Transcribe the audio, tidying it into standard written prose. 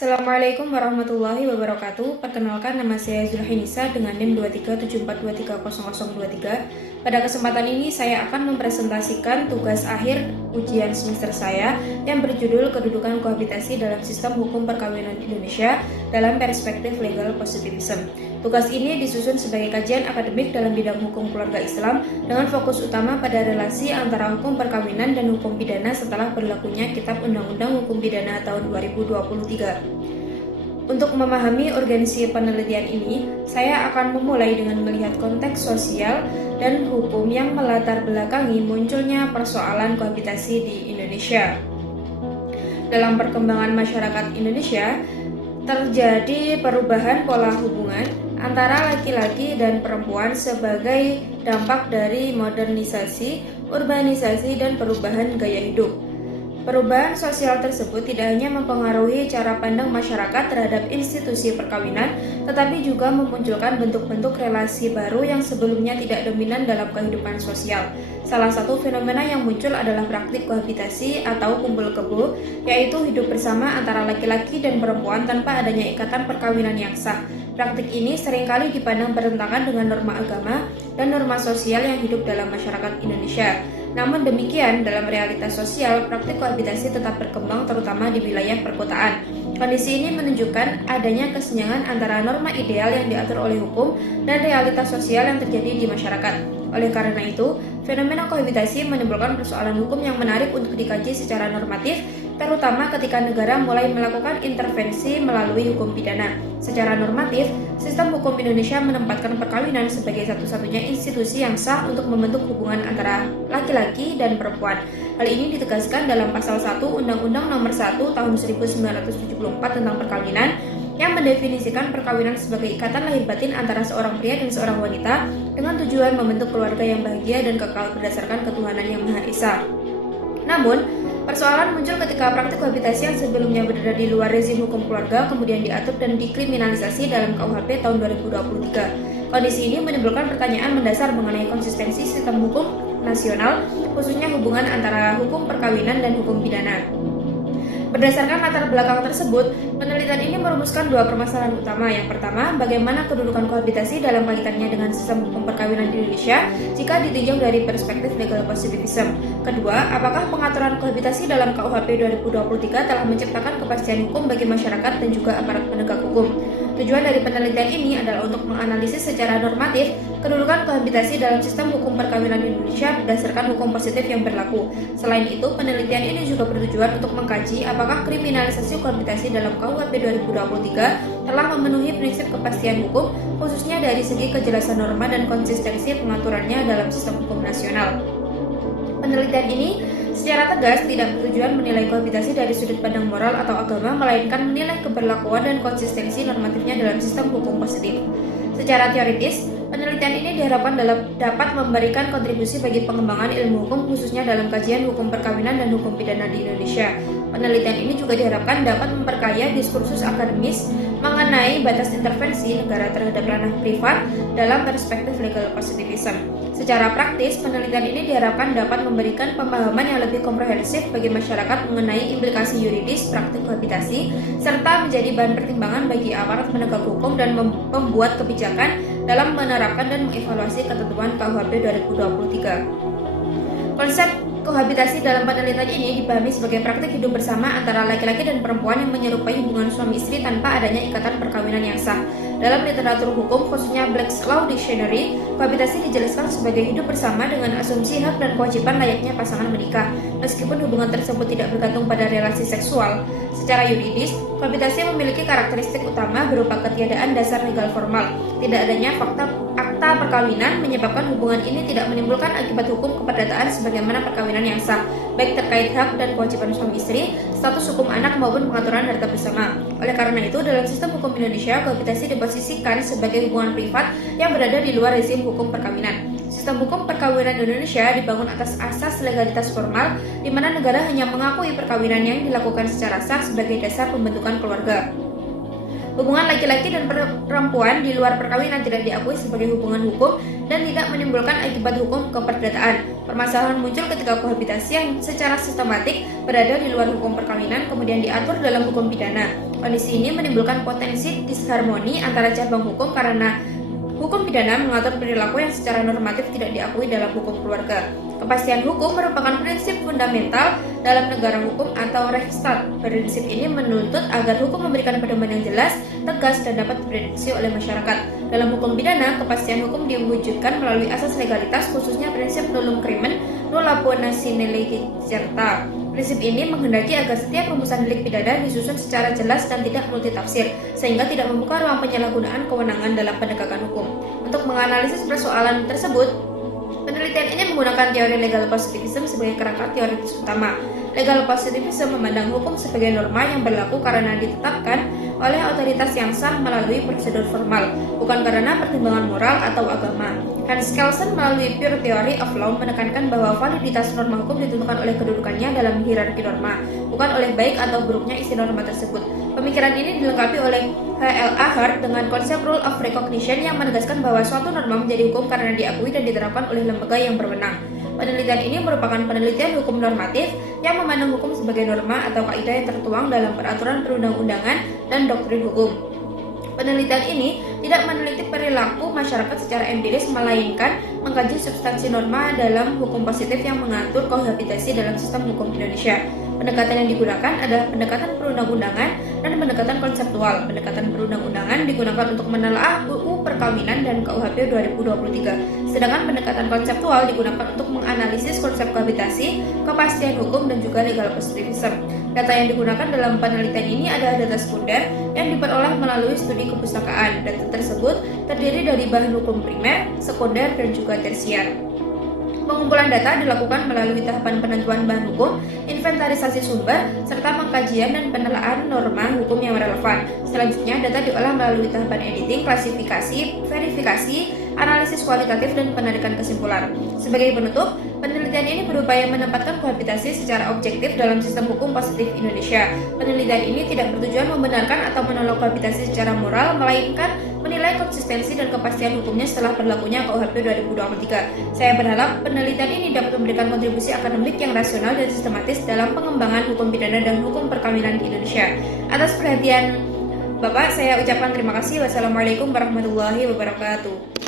Assalamualaikum warahmatullahi wabarakatuh. Perkenalkan, nama saya Zulhainisa dengan NIM 2374230023. Pada kesempatan ini saya akan mempresentasikan tugas akhir ujian semester saya yang berjudul Kedudukan Kohabitasi dalam Sistem Hukum Perkawinan Indonesia dalam Perspektif Legal Positivism. Tugas ini disusun sebagai kajian akademik dalam bidang hukum keluarga Islam dengan fokus utama pada relasi antara hukum perkawinan dan hukum pidana setelah berlakunya Kitab Undang-Undang Hukum Pidana tahun 2023. Untuk memahami urgensi penelitian ini, saya akan memulai dengan melihat konteks sosial dan hukum yang melatar belakangi munculnya persoalan kohabitasi di Indonesia. Dalam perkembangan masyarakat Indonesia, terjadi perubahan pola hubungan antara laki-laki dan perempuan sebagai dampak dari modernisasi, urbanisasi, dan perubahan gaya hidup. Perubahan sosial tersebut tidak hanya mempengaruhi cara pandang masyarakat terhadap institusi perkawinan, tetapi juga memunculkan bentuk-bentuk relasi baru yang sebelumnya tidak dominan dalam kehidupan sosial. Salah satu fenomena yang muncul adalah praktik kohabitasi atau kumpul kebo, yaitu hidup bersama antara laki-laki dan perempuan tanpa adanya ikatan perkawinan yang sah. Praktik ini seringkali dipandang bertentangan dengan norma agama dan norma sosial yang hidup dalam masyarakat Indonesia. Namun demikian, dalam realitas sosial, praktik kohabitasi tetap berkembang terutama di wilayah perkotaan. Kondisi ini menunjukkan adanya kesenjangan antara norma ideal yang diatur oleh hukum dan realitas sosial yang terjadi di masyarakat. Oleh karena itu, fenomena kohabitasi menimbulkan persoalan hukum yang menarik untuk dikaji secara normatif, terutama ketika negara mulai melakukan intervensi melalui hukum pidana. Secara normatif, sistem hukum Indonesia menempatkan perkawinan sebagai satu-satunya institusi yang sah untuk membentuk hubungan antara laki-laki dan perempuan. Hal ini ditegaskan dalam pasal 1 Undang-Undang Nomor 1 Tahun 1974 tentang perkawinan yang mendefinisikan perkawinan sebagai ikatan lahir batin antara seorang pria dan seorang wanita dengan tujuan membentuk keluarga yang bahagia dan kekal berdasarkan ketuhanan yang Maha Esa. Namun, persoalan muncul ketika praktik kohabitasi yang sebelumnya berada di luar rezim hukum keluarga kemudian diatur dan dikriminalisasi dalam KUHP tahun 2023. Kondisi ini menimbulkan pertanyaan mendasar mengenai konsistensi sistem hukum nasional, khususnya hubungan antara hukum perkawinan dan hukum pidana. Berdasarkan latar belakang tersebut, penelitian ini merumuskan dua permasalahan utama. Yang pertama, bagaimana kedudukan kohabitasi dalam kaitannya dengan sistem hukum perkawinan di Indonesia jika ditinjau dari perspektif legal positivism. Kedua, apakah pengaturan kohabitasi dalam KUHP 2023 telah menciptakan kepastian hukum bagi masyarakat dan juga aparat penegak hukum. Tujuan dari penelitian ini adalah untuk menganalisis secara normatif kedudukan kohabitasi dalam sistem hukum perkawinan di Indonesia berdasarkan hukum positif yang berlaku. Selain itu, penelitian ini juga bertujuan untuk mengkaji apakah kriminalisasi kohabitasi dalam KUHP 2023 telah memenuhi prinsip kepastian hukum, khususnya dari segi kejelasan norma dan konsistensi pengaturannya dalam sistem hukum nasional. Penelitian ini secara tegas tidak bertujuan menilai kohabitasi dari sudut pandang moral atau agama, melainkan menilai keberlakuan dan konsistensi normatifnya dalam sistem hukum positif. Secara teoritis, penelitian ini diharapkan dapat memberikan kontribusi bagi pengembangan ilmu hukum, khususnya dalam kajian hukum perkawinan dan hukum pidana di Indonesia. Penelitian ini juga diharapkan dapat memperkaya diskursus akademis mengenai batas intervensi negara terhadap ranah privat dalam perspektif legal positivism. Secara praktis, penelitian ini diharapkan dapat memberikan pemahaman yang lebih komprehensif bagi masyarakat mengenai implikasi yuridis praktik kohabitasi, serta menjadi bahan pertimbangan bagi aparat penegak hukum dan membuat kebijakan dalam menerapkan dan mengevaluasi ketentuan KUHP 2023. Konsep kohabitasi dalam penelitian ini dipahami sebagai praktik hidup bersama antara laki-laki dan perempuan yang menyerupai hubungan suami istri tanpa adanya ikatan perkawinan yang sah. Dalam literatur hukum, khususnya Black's Law Dictionary, kohabitasi dijelaskan sebagai hidup bersama dengan asumsi hak dan kewajiban layaknya pasangan menikah, meskipun hubungan tersebut tidak bergantung pada relasi seksual. Secara yuridis, kohabitasi memiliki karakteristik utama berupa ketiadaan dasar legal formal. Tidak adanya akta perkawinan menyebabkan hubungan ini tidak menimbulkan akibat hukum keperdataan sebagaimana perkawinan yang sah, baik terkait hak dan kewajiban suami istri, status hukum anak maupun pengaturan harta bersama. Oleh karena itu, dalam sistem hukum Indonesia, kohabitasi diposisikan sebagai hubungan privat yang berada di luar rezim hukum perkawinan. Sistem hukum perkawinan Indonesia dibangun atas asas legalitas formal, di mana negara hanya mengakui perkawinan yang dilakukan secara sah sebagai dasar pembentukan keluarga. Hubungan laki-laki dan perempuan di luar perkawinan tidak diakui sebagai hubungan hukum dan tidak menimbulkan akibat hukum keperdataan. Permasalahan muncul ketika kohabitasi yang secara sistematik berada di luar hukum perkawinan kemudian diatur dalam hukum pidana. Kondisi ini menimbulkan potensi disharmoni antara cabang hukum karena hukum pidana mengatur perilaku yang secara normatif tidak diakui dalam hukum keluarga. Kepastian hukum merupakan prinsip fundamental dalam negara hukum atau Rechtsstaat. Prinsip ini menuntut agar hukum memberikan pedoman yang jelas, tegas, dan dapat diprediksi oleh masyarakat. Dalam hukum pidana, kepastian hukum diwujudkan melalui asas legalitas, khususnya prinsip nullum crimen, nulla poena sine legislata. Prinsip ini menghendaki agar setiap rumusan delik pidana disusun secara jelas dan tidak multitafsir, sehingga tidak membuka ruang penyalahgunaan kewenangan dalam penegakan hukum. Untuk menganalisis persoalan tersebut, penelitian ini menggunakan teori legal positivism sebagai kerangka teoritis utama. Legal positivism memandang hukum sebagai norma yang berlaku karena ditetapkan oleh otoritas yang sah melalui prosedur formal, bukan karena pertimbangan moral atau agama. Hans Kelsen melalui Pure Theory of Law menekankan bahwa validitas norma hukum ditentukan oleh kedudukannya dalam hierarki norma, bukan oleh baik atau buruknya isi norma tersebut. Pemikiran ini dilengkapi oleh H.L.A. Hart dengan konsep rule of recognition yang menegaskan bahwa suatu norma menjadi hukum karena diakui dan diterapkan oleh lembaga yang berwenang. Penelitian ini merupakan penelitian hukum normatif yang memandang hukum sebagai norma atau kaidah yang tertuang dalam peraturan perundang-undangan dan doktrin hukum. Penelitian ini tidak meneliti perilaku masyarakat secara empiris, melainkan mengkaji substansi norma dalam hukum positif yang mengatur kohabitasi dalam sistem hukum Indonesia. Pendekatan yang digunakan adalah pendekatan perundang-undangan dan pendekatan konseptual. Pendekatan perundang-undangan digunakan untuk menelaah UU Perkawinan dan KUHP 2023, sedangkan pendekatan konseptual digunakan untuk menganalisis konsep kohabitasi, kepastian hukum, dan juga legal positivism. Data yang digunakan dalam penelitian ini adalah data sekunder yang diperoleh melalui studi kepustakaan. Data tersebut terdiri dari bahan hukum primer, sekunder, dan juga tersier. Pengumpulan data dilakukan melalui tahapan penentuan bahan hukum, inventarisasi sumber, serta pengkajian dan penelaahan norma hukum yang relevan. Selanjutnya, data diolah melalui tahapan editing, klasifikasi, verifikasi, analisis kualitatif, dan penarikan kesimpulan. Sebagai penutup, penelitian ini berupaya menempatkan kohabitasi secara objektif dalam sistem hukum positif Indonesia. Penelitian ini tidak bertujuan membenarkan atau menolak kohabitasi secara moral, melainkan menilai konsistensi dan kepastian hukumnya setelah berlakunya KUHP 2023. Saya berharap penelitian ini dapat memberikan kontribusi akademik yang rasional dan sistematis dalam pengembangan hukum pidana dan hukum perkawinan di Indonesia. Atas perhatian Bapak, saya ucapkan terima kasih. Wassalamualaikum warahmatullahi wabarakatuh.